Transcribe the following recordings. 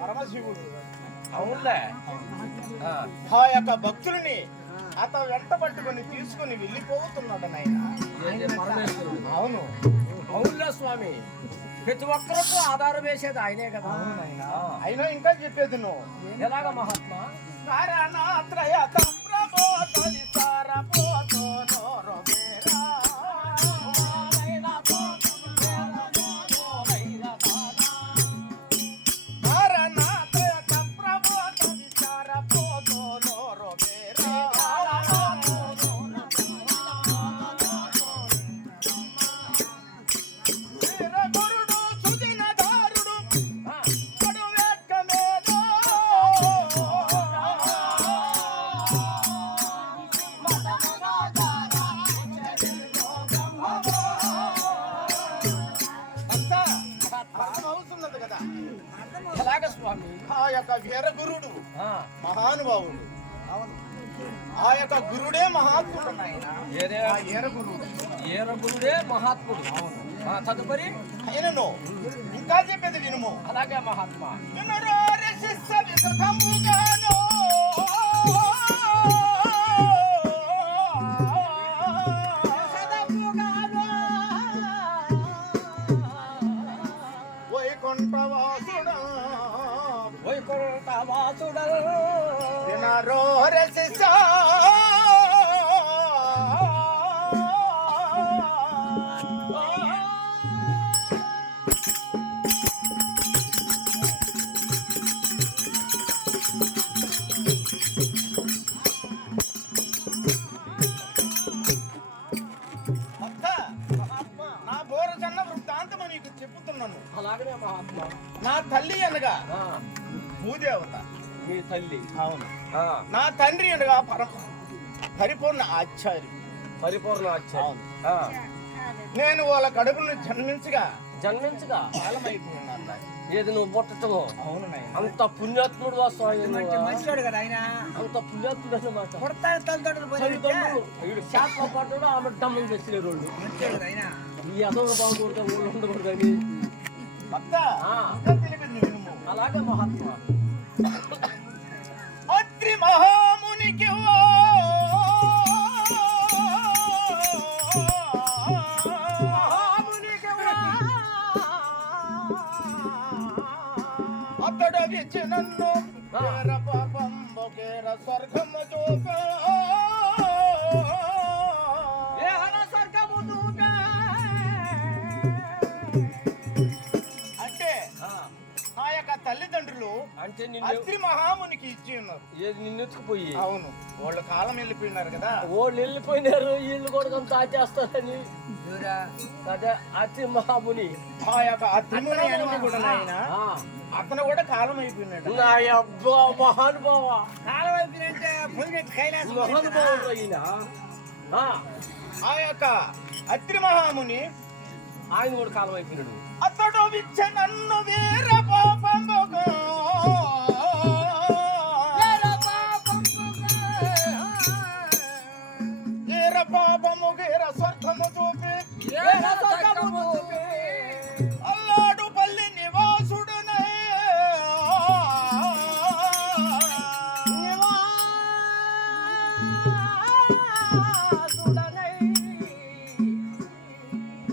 పరమశివుడు. అవునులే. ఆ యొక్క భక్తులని అత వెంట పట్టుకొని తీసుకుని వెళ్ళిపోతున్నాడు నాయన. అవును అవునులే స్వామి, ప్రతి ఒక్కరికి ఆధారం వేసేది ఆయనే కదా. అయినా ఇంకా చెప్పేది నువ్వు ఎలాగ మహాత్మా? ఎలాగ స్వామి? ఆ యొక్క వీరగురుడు మహానుభావుడు. ఆ యొక్క గురుడే మహాత్ముడు నాయన. ఏరగురుడే మహాత్ముడు. తదుపరి ఆయనను ఇంకా చెప్పేది వినుము. అలాగే మహాత్మా. వైకుంఠవాసుడు వినరో రసిస నా బోరచన్న వృత్తాంతము నీకు చెప్పుతున్నాను. అలాగనే మహాత్మా. నా తల్లి అనగా భూదేవత. మీ తల్లి? అవును. నా తండ్రి అనగా పరిపూర్ణ ఆచార్య. పరిపూర్ణ ఆచార్య. నేను వాళ్ళ కడుపును జన్మించగా కాలమైపోయినాను. ఏది నువ్వు పుట్టటము? అవును. అంత పుణ్యాత్ముడు వా స్వామి. మంచివాడు కదా ఆయన. అంత పుణ్యాత్ముడు అన్నమాట. శాఖ పడ్డాడు, ఆమె డమ్మని తెచ్చిన రోడ్డు. ఈ అదొక బాగుంటే ఊళ్ళు ఉండకూడదని. అలాగే మహాత్మా. అత్రి మహామునికి అతడు విచ్చినన్ను పాపం బొకేర స్వర్గము చూప తల్లిదండ్రులు అంటే అత్రి మహామునికి ఇచ్చి ఉన్నారు. ఏది నిన్నెత్తుకుపోయి? అవును, వాళ్ళు కాలం వెళ్ళిపోయినారు కదా. వాళ్ళు వెళ్ళిపోయినారు, వీళ్ళు కూడా దాచేస్తారని అదే అత్రి మహాముని. ఆ యొక్క అత్రి కూడా నాయన అతను కూడా కాలం అయిపోయినాడు. నా అబ్బా మహానుభావ. కాలం అయిపోయినట్టే మహానుభావుడు అయినా. ఆ యొక్క అత్రి మహాముని ఆయన కూడా కాలం అయిపోయినాడు. అతడు విచ్చ నన్ను వీర పాపము వీర స్వర్గము చూపి అల్లాడు పల్లి నివాసుడునే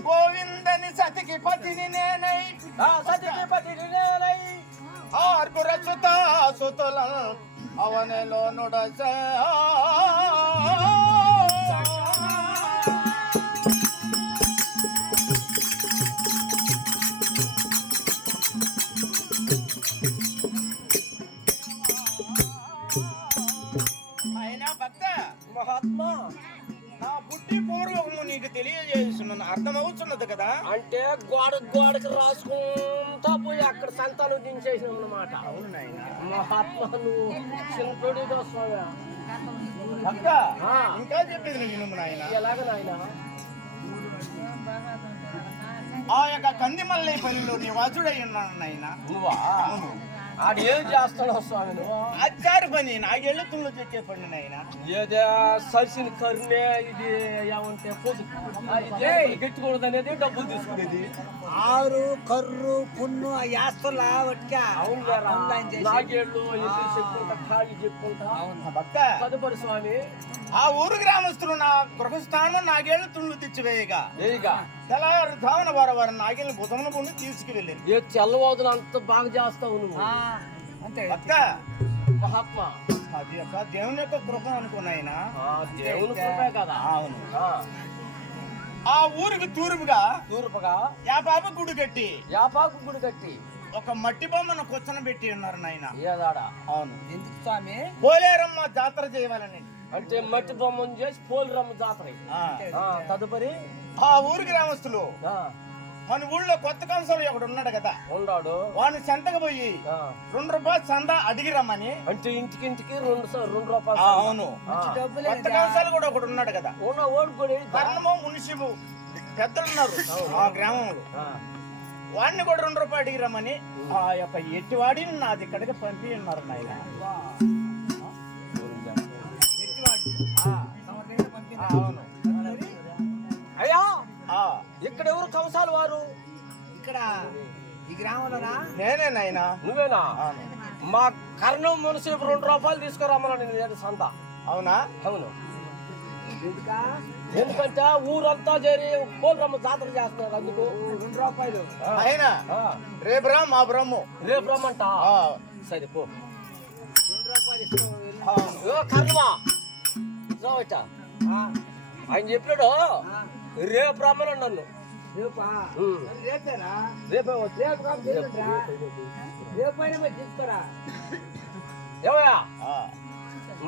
గోవిందని సతికి పతిని నేనై ఆర్పుర సుతుల అవనిలో నుడస ఆయన భక్త మహాత్మా. నా బుద్ధి పూర్వకము నీకు తెలియజేస్తున్నాను, అర్థమవుతున్నది కదా. అంటే గోడ గోడకి రాసుకుంటా పోయి అక్కడ సంతానం దించేసినాం అన్నమాట. అవును నాయన. మహాత్మా నువ్వు చింతోడిగా స్వామి. భక్త ఇంకా చెప్పేది నువ్వు వినుము నాయన. ఎలాగ నాయన? ఆ యొక్క కందిమల్లై పల్లిలో నివాసుడై ఉన్నాను నాయన. నువ్వా? అవును. ఆడు ఏం చేస్తున్నావు స్వామి నువ్వు? ఆచార పని నాగేళ్ల తుళ్ళు చెక్కే పని నాయన. ఏదే సరిసిన కరుణే ఇది ఏమంటే పొద్దు గెట్టుకూడదు అనేది డబ్బులు తీసుకునేది. ఆరు కర్రు పున్ను యాస్తులా వట్కా అవును నాగేళ్ళు ఎదురు చెప్పుకుంటా ఖాళీ చెప్పుకుంటా భక్త తదుపరి స్వామి ఆ ఊరు గ్రామస్తులు నా గృహస్థానం నాగేళ్ల తుళ్ళు తెచ్చివేయగా ఏగా తెల్లవారుధావన వారు నాగేళ్ళ బుధమున పొంది తీసుకువెళ్ళారు. ఏ తెల్లవాదులు అంత బాగా చేస్తావు నువ్వు. అంతే భక్త మహాత్మా అది యొక్క దేవుని యొక్క కృప అనుకున్నాయన. దేవుని కృపే కదా. అవును. ఆ ఊరికి తూర్పుగా యాపాప గుడి కట్టి యాపాకు గుడి కట్టి ఒక మట్టి బొమ్మను కూర్చొన పెట్టి ఉన్నారు నాయన. ఏదాడా? అవును. ఎందుకు స్వామి? పోలేరమ్మ జాతర చేయవాలని. అంటే మట్టి బొమ్మను చేసి పోలిరమ్మ జాతర. తదుపరి ఆ ఊరి గ్రామస్తులు మన ఊళ్ళో కొత్త కంసాలు ఒకడు ఉన్నాడు కదా, ఉన్నాడు. వాడిని సంతకు పోయి ₹2 చందా అడిగి రమ్మని. అంటే ఇంటికి 2 రూపాయలు. అవును. కొత్త కంసాలు కూడా ఒకడు ఉన్నాడు కదా, ఓడుకొని కర్ణమో మునిసిపు పెద్దలు ఉన్నారు ఆ గ్రామంలో. వాడిని కూడా ₹2 అడిగి రమ్మని ఆ యొక్క ఎట్టివాడిని నాది ఇక్కడికి పంపి ఉన్నారు నాయన. అవును. అయ్యా ఇక్కడ ఎవరు కంసాలు వారు? ఇక్కడ ఈ గ్రామంలోనా? నేనే నాయన. నువ్వేనా? మా కర్ణం మునిసి ₹2 తీసుకురమ్మని నేను సంత. అవునా? అవును. ఎందుకంటే ఊరంతా చేరి పోలరమ్మ జాతర చేస్తున్నారు, అందుకు ₹2. ఆయన రేపు రా మా బ్రహ్ము. రేపు రమ్మంట. సరే పో. ₹2 కర్ణమా రావచ్చ. ఆయన చెప్పాడు రేపు రమ్మని నన్ను. రేపేనా? రేపే వచ్చి రేపైనా తీసుకురా. ఏమయ్యా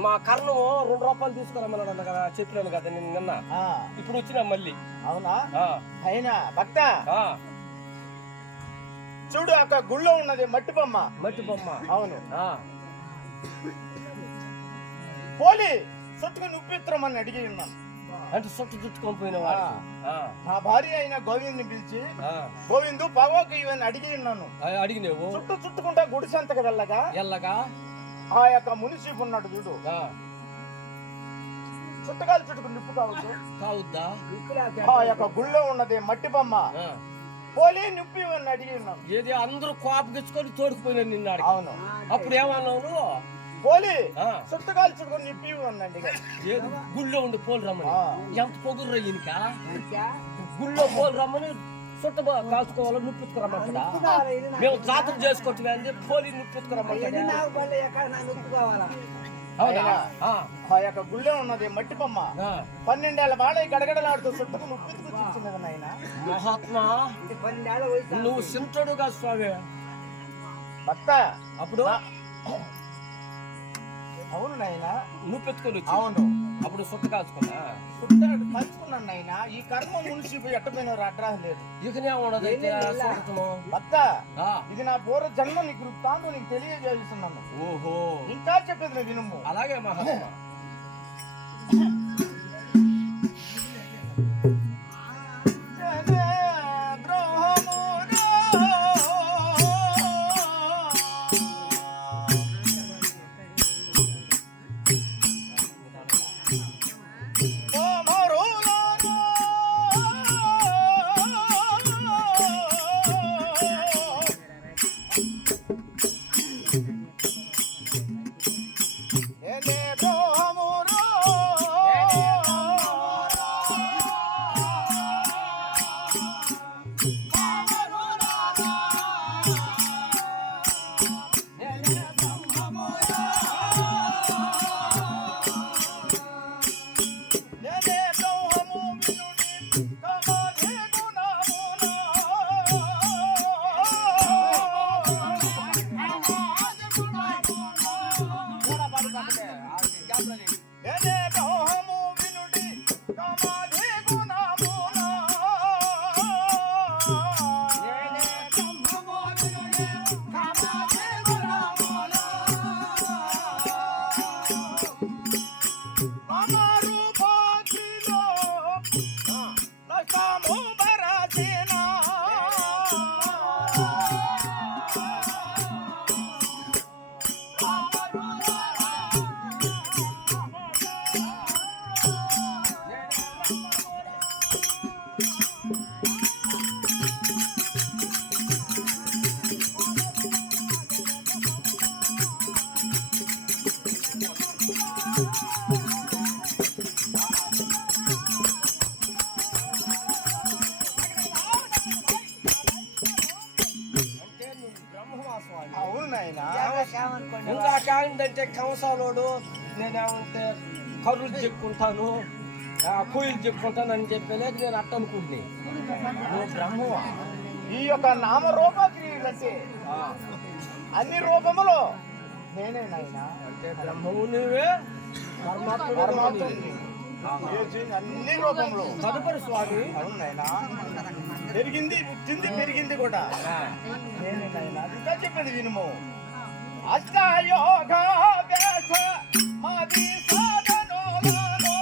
మా కర్ణము ₹2 తీసుకురమ్మన్నాడు కదా, చెప్పాను కదా నేను నిన్న. ఇప్పుడు వచ్చినా మళ్ళీ. అవునా? అయినా భక్త చూడు అక్క గుళ్ళో ఉన్నది మట్టి బొమ్మ. అవును. పోలి చుట్టుకుని ఉప్పిత్రమని అడిగి ఉన్నాను. అంటే చుట్టుకొని పోయిన వాడు నా భార్య అయిన గోవింద్ని పిలిచి గోవిందు పగోకి ఇవన్నీ అడిగి ఉన్నాను. అడిగినావు? చుట్టుకుంటా గుడి సంతకు వెళ్ళగా ఆ యొక్క మునిసిపు ఉన్నాడు చూడు, చుట్టకాలు చుట్టుకుని నిప్పు కావద్దా? ఆ యొక్క గుళ్ళో ఉన్నది మట్టి బొమ్మ. పోలీ నిప్పు ఇవన్నీ అడిగి ఉన్నాను. ఏది అందరూ కోపగించుకొని తోడుకుపోయినా నిన్నాడు. అవును. అప్పుడు ఏమన్నావు? పోలీ చుట్టకాలు చుట్టుకుని నిప్పు ఇవ్వండి. గుళ్ళో ఉండి పోలు రమ్మని. ఎంత పొగురు ఈయనక గుళ్ళో పోలు రమ్మని చుట్ట కాల్చుకోవాలి, నిప్పుతుకురమ్మంటా. మేము జాతర చేసుకోవచ్చు అని చెప్పి పోలి నిప్పుతుకురమ్మంటాడు. ఆ యొక్క గుళ్ళో ఉన్నది మట్టి బొమ్మ. 12 ఏళ్ల బాడ గడగడలాడుతూ చుట్టుకుని ఉప్పితుకున్నది నాయన. మహాత్మా నువ్వు సింటుడుగా స్వామి. భక్త అప్పుడు అవును నాయన. నువ్వు పెట్టుకొని వచ్చి. అవును. అప్పుడు సుట్ట కాల్చుకున్నా కలుసుకున్నాను నాయన. ఈ కర్మ మునిసిపోయి ఎట్టపోయినారు అడ్రస్ లేదు. ఇకనే ఉండదు భక్త. ఇది నా పూర్వ జన్మ నీకు వృత్తాంతం నీకు తెలియజేస్తున్నాను. ఓహో ఇంకా చెప్పేది నువ్వు వినుము. అలాగే మహాత్మా. ఇంకా కాయిందంటే కంసాలోడు నేనేమంటే కర్రులు చెప్పుకుంటాను కూయిలు చెప్పుకుంటాను అని చెప్పలేదు నేను అట్ట అనుకుంటున్నాను. నువ్వు బ్రహ్మవా? ఈ యొక్క నామరూప క్రియలంటే అన్ని రూపములు నేనే నాయనా. అంటే బ్రహ్మవు నువ్వే, పరమాత్ముడు అన్ని రూపములు. తదుపరి స్వామి అవును నాయనా, పెరిగింది పుట్టింది పెరిగింది కూడా నేనే నాయనా. ఇంకా చెప్పేది వినుము. అష్టయోగ వేష మాది సాధనోగానో.